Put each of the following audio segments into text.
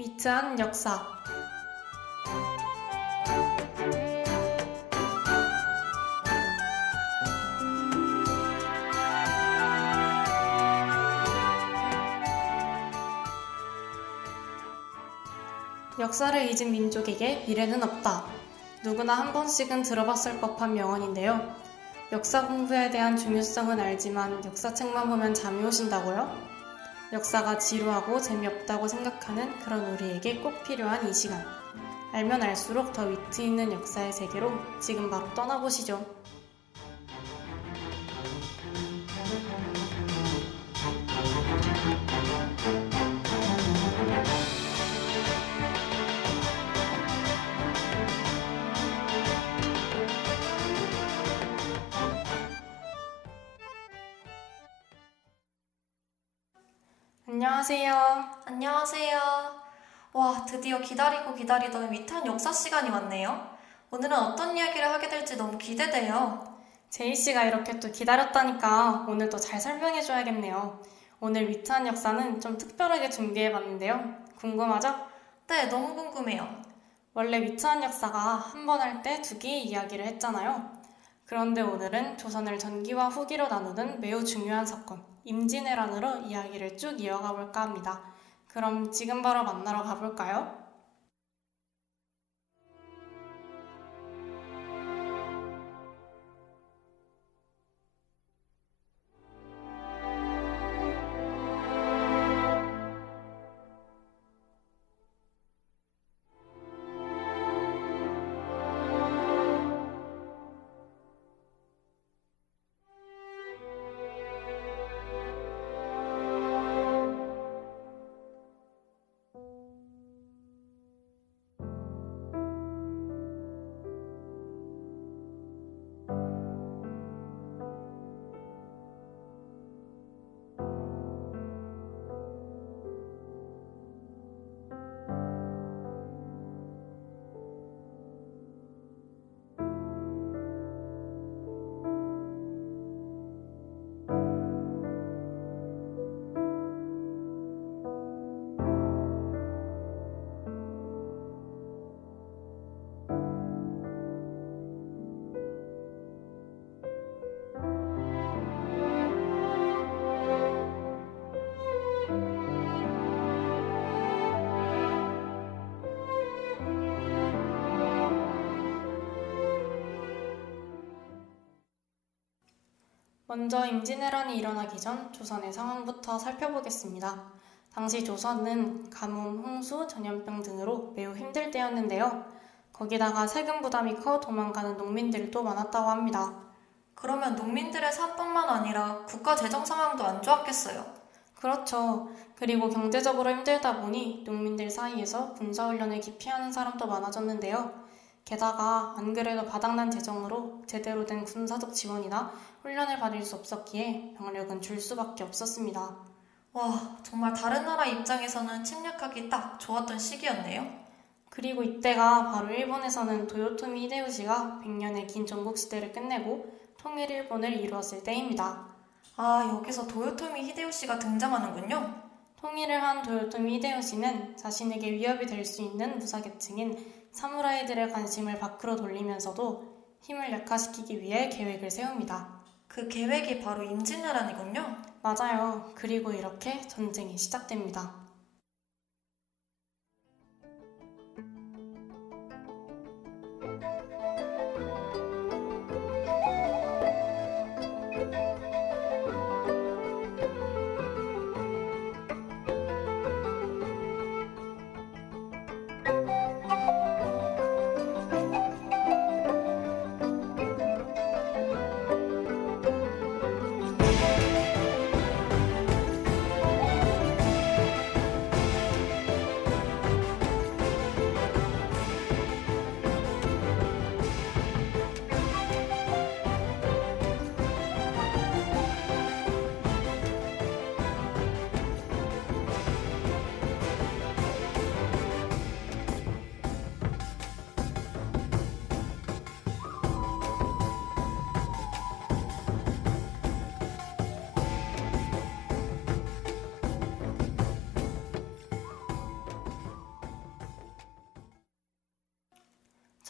위트한 역사. 역사를 잊은 민족에게 미래는 없다. 누구나 한 번씩은 들어봤을 법한 명언인데요. 역사 공부에 대한 중요성은 알지만 역사책만 보면 잠이 오신다고요? 역사가 지루하고 재미없다고 생각하는 그런 우리에게 꼭 필요한 이 시간. 알면 알수록 더 위트 있는 역사의 세계로 지금 바로 떠나보시죠. 안녕하세요. 안녕하세요. 와, 드디어 기다리고 기다리던 위트한 역사 시간이 왔네요. 오늘은 어떤 이야기를 하게 될지 너무 기대돼요. 제이씨가 이렇게 또 기다렸다니까 오늘도 잘 설명해줘야겠네요. 오늘 위트한 역사는 좀 특별하게 준비해봤는데요. 궁금하죠? 네, 너무 궁금해요. 원래 위트한 역사가 한 번 할 때 두 개의 이야기를 했잖아요. 그런데 오늘은 조선을 전기와 후기로 나누는 매우 중요한 사건, 임진왜란으로 이야기를 쭉 이어가 볼까 합니다. 그럼 지금 바로 만나러 가볼까요? 먼저 임진왜란이 일어나기 전 조선의 상황부터 살펴보겠습니다. 당시 조선은 가뭄, 홍수, 전염병 등으로 매우 힘들 때였는데요. 거기다가 세금 부담이 커 도망가는 농민들도 많았다고 합니다. 그러면 농민들의 삶뿐만 아니라 국가 재정 상황도 안 좋았겠어요. 그렇죠. 그리고 경제적으로 힘들다 보니 농민들 사이에서 군사훈련을 기피하는 사람도 많아졌는데요. 게다가 안 그래도 바닥난 재정으로 제대로 된 군사적 지원이나 훈련을 받을 수 없었기에 병력은 줄 수밖에 없었습니다. 와, 정말 다른 나라 입장에서는 침략하기 딱 좋았던 시기였네요. 그리고 이때가 바로 일본에서는 도요토미 히데요시가 100년의 긴 전국시대를 끝내고 통일 일본을 이루었을 때입니다. 아, 여기서 도요토미 히데요시가 등장하는군요. 통일을 한 도요토미 히데요시는 자신에게 위협이 될 수 있는 무사계층인 사무라이들의 관심을 밖으로 돌리면서도 힘을 약화시키기 위해 계획을 세웁니다. 그 계획이 바로 임진왜란이군요. 맞아요. 그리고 이렇게 전쟁이 시작됩니다.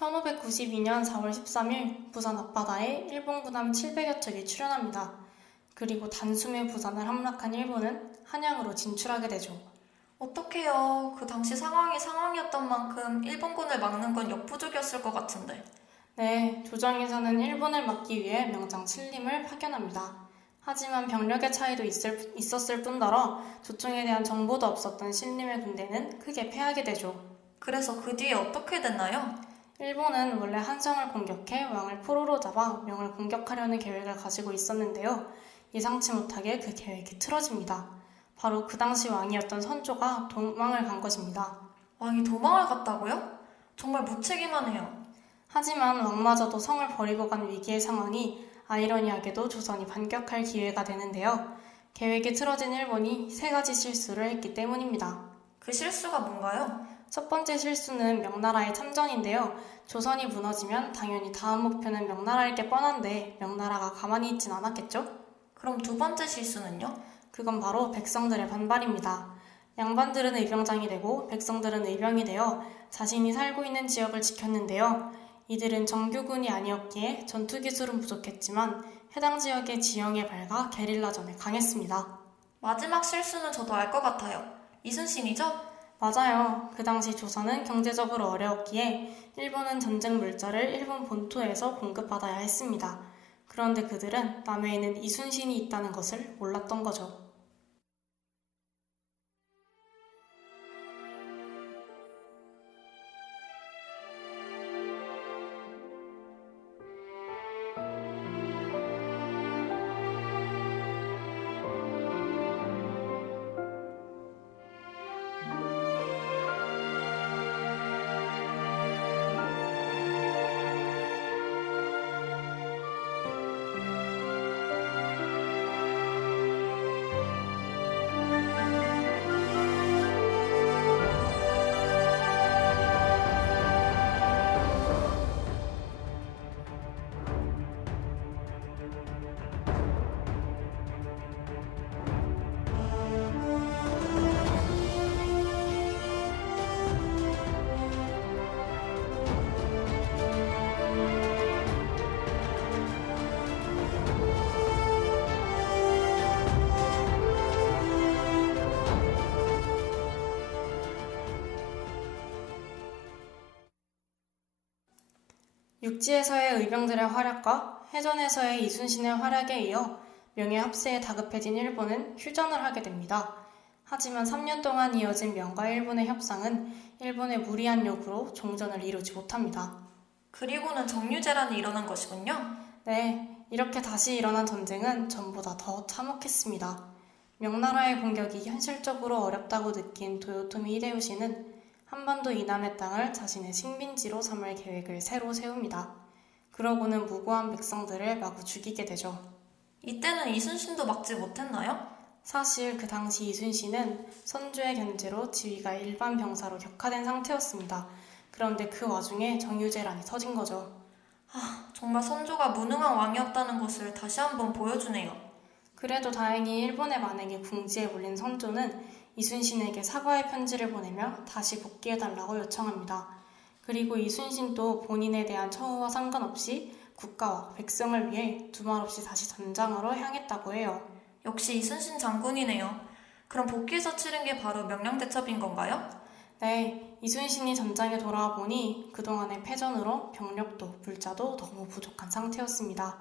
1592년 4월 13일 부산 앞바다에 일본 군함 700여 척이 출현합니다. 그리고 단숨에 부산을 함락한 일본은 한양으로 진출하게 되죠. 어떡해요. 그 당시 상황이 상황이었던 만큼 일본군을 막는 건 역부족이었을 것 같은데. 네, 조정에서는 일본을 막기 위해 명장 칠림을 파견합니다. 하지만 병력의 차이도 있었을 뿐더러 조총에 대한 정보도 없었던 신림의 군대는 크게 패하게 되죠. 그래서 그 뒤에 어떻게 됐나요? 일본은 원래 한성을 공격해 왕을 포로로 잡아 명을 공격하려는 계획을 가지고 있었는데요. 예상치 못하게 그 계획이 틀어집니다. 바로 그 당시 왕이었던 선조가 도망을 간 것입니다. 왕이 도망을 갔다고요? 정말 무책임하네요. 하지만 왕마저도 성을 버리고 간 위기의 상황이 아이러니하게도 조선이 반격할 기회가 되는데요. 계획이 틀어진 일본이 세 가지 실수를 했기 때문입니다. 그 실수가 뭔가요? 첫 번째 실수는 명나라의 참전인데요. 조선이 무너지면 당연히 다음 목표는 명나라일 게 뻔한데 명나라가 가만히 있진 않았겠죠? 그럼 두 번째 실수는요? 그건 바로 백성들의 반발입니다. 양반들은 의병장이 되고 백성들은 의병이 되어 자신이 살고 있는 지역을 지켰는데요. 이들은 정규군이 아니었기에 전투기술은 부족했지만 해당 지역의 지형에 밝아 게릴라전에 강했습니다. 마지막 실수는 저도 알 것 같아요. 이순신이죠? 맞아요. 그 당시 조선은 경제적으로 어려웠기에 일본은 전쟁 물자를 일본 본토에서 공급받아야 했습니다. 그런데 그들은 남해에는 이순신이 있다는 것을 몰랐던 거죠. 육지에서의 의병들의 활약과 해전에서의 이순신의 활약에 이어 명예합세에 다급해진 일본은 휴전을 하게 됩니다. 하지만 3년 동안 이어진 명과 일본의 협상은 일본의 무리한 요구로 종전을 이루지 못합니다. 그리고는 정유재란이 일어난 것이군요. 네, 이렇게 다시 일어난 전쟁은 전보다 더 참혹했습니다. 명나라의 공격이 현실적으로 어렵다고 느낀 도요토미 히데요시는 한반도 이남의 땅을 자신의 식민지로 삼을 계획을 새로 세웁니다. 그러고는 무고한 백성들을 마구 죽이게 되죠. 이때는 이순신도 막지 못했나요? 사실 그 당시 이순신은 선조의 견제로 지위가 일반 병사로 격하된 상태였습니다. 그런데 그 와중에 정유재란이 터진 거죠. 정말 선조가 무능한 왕이었다는 것을 다시 한번 보여주네요. 그래도 다행히 일본의 만행에 궁지에 몰린 선조는 이순신에게 사과의 편지를 보내며 다시 복귀해달라고 요청합니다. 그리고 이순신도 본인에 대한 처우와 상관없이 국가와 백성을 위해 두말 없이 다시 전장으로 향했다고 해요. 역시 이순신 장군이네요. 그럼 복귀해서 치른 게 바로 명량대첩인 건가요? 네, 이순신이 전장에 돌아와 보니 그동안의 패전으로 병력도 물자도 너무 부족한 상태였습니다.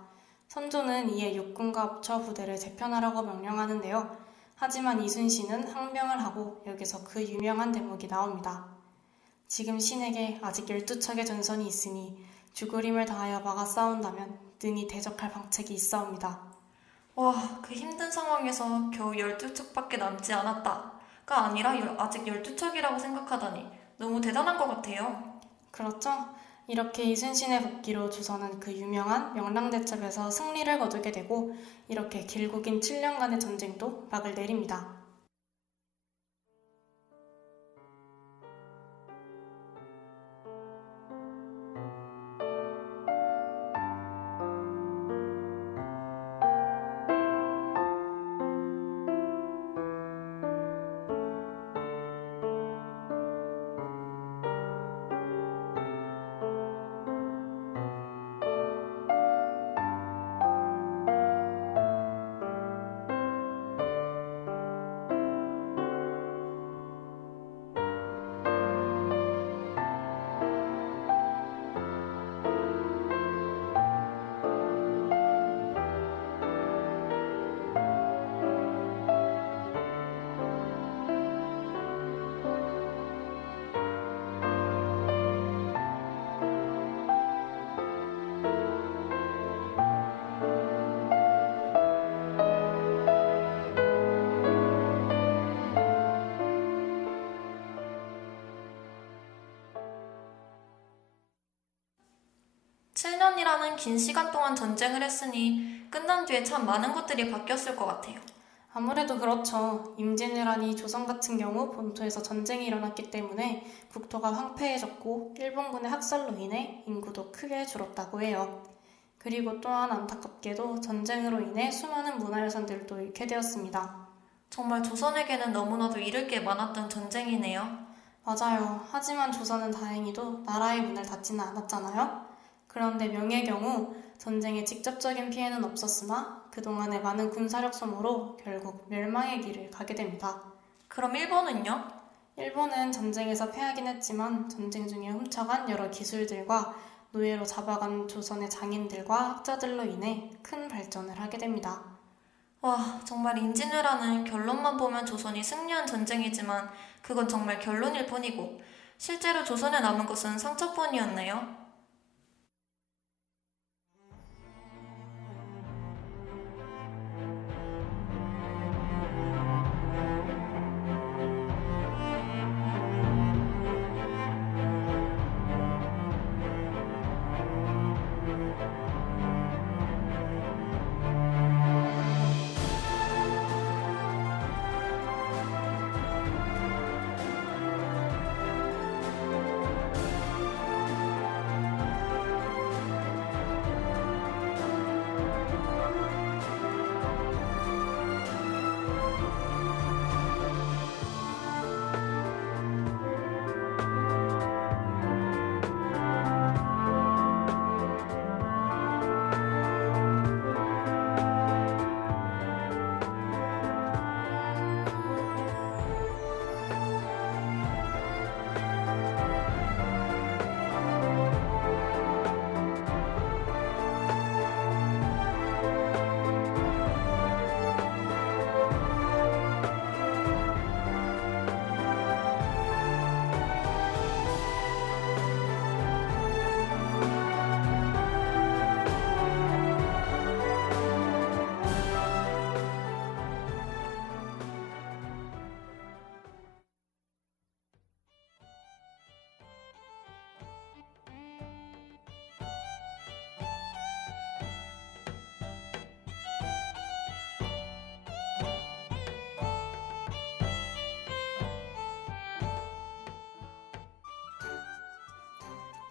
선조는 이에 육군과 부처 부대를 재편하라고 명령하는데요. 하지만 이순신은 항명을 하고 여기서 그 유명한 대목이 나옵니다. 지금 신에게 아직 12척의 전선이 있으니 죽을 힘을 다하여 막아 싸운다면 능히 대적할 방책이 있사옵니다. 와, 그 힘든 상황에서 겨우 12척밖에 남지 않았다가 아니라 아직 12척이라고 생각하다니 너무 대단한 것 같아요. 그렇죠? 이렇게 이순신의 복귀로 조선은 그 유명한 명랑대첩에서 승리를 거두게 되고 이렇게 길고 긴 7년간의 전쟁도 막을 내립니다. 1년이라는 긴 시간 동안 전쟁을 했으니 끝난 뒤에 참 많은 것들이 바뀌었을 것 같아요. 아무래도 그렇죠. 임진왜란이 조선 같은 경우 본토에서 전쟁이 일어났기 때문에 국토가 황폐해졌고 일본군의 학살로 인해 인구도 크게 줄었다고 해요. 그리고 또한 안타깝게도 전쟁으로 인해 수많은 문화유산들도 잃게 되었습니다. 정말 조선에게는 너무나도 잃을 게 많았던 전쟁이네요. 맞아요. 하지만 조선은 다행히도 나라의 문을 닫지는 않았잖아요. 그런데 명의 경우 전쟁에 직접적인 피해는 없었으나 그동안의 많은 군사력 소모로 결국 멸망의 길을 가게 됩니다. 그럼 일본은요? 일본은 전쟁에서 패하긴 했지만 전쟁 중에 훔쳐간 여러 기술들과 노예로 잡아간 조선의 장인들과 학자들로 인해 큰 발전을 하게 됩니다. 와, 정말 임진왜란은 결론만 보면 조선이 승리한 전쟁이지만 그건 정말 결론일 뿐이고 실제로 조선에 남은 것은 상처뿐이었네요.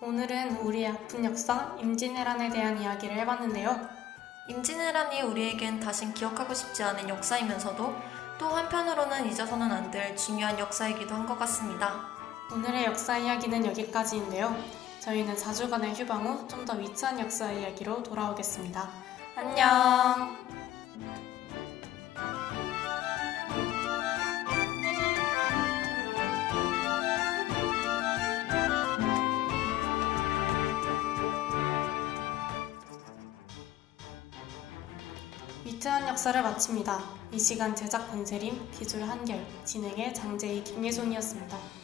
오늘은 우리의 아픈 역사, 임진왜란에 대한 이야기를 해봤는데요. 임진왜란이 우리에겐 다신 기억하고 싶지 않은 역사이면서도 또 한편으로는 잊어서는 안 될 중요한 역사이기도 한 것 같습니다. 오늘의 역사 이야기는 여기까지인데요. 저희는 4주간의 휴방 후 좀 더 위트한 역사 이야기로 돌아오겠습니다. 안녕! 위트한 역사를 마칩니다. 이 시간 제작 권세림, 기술 한결, 진행의 장재희, 김예송이었습니다.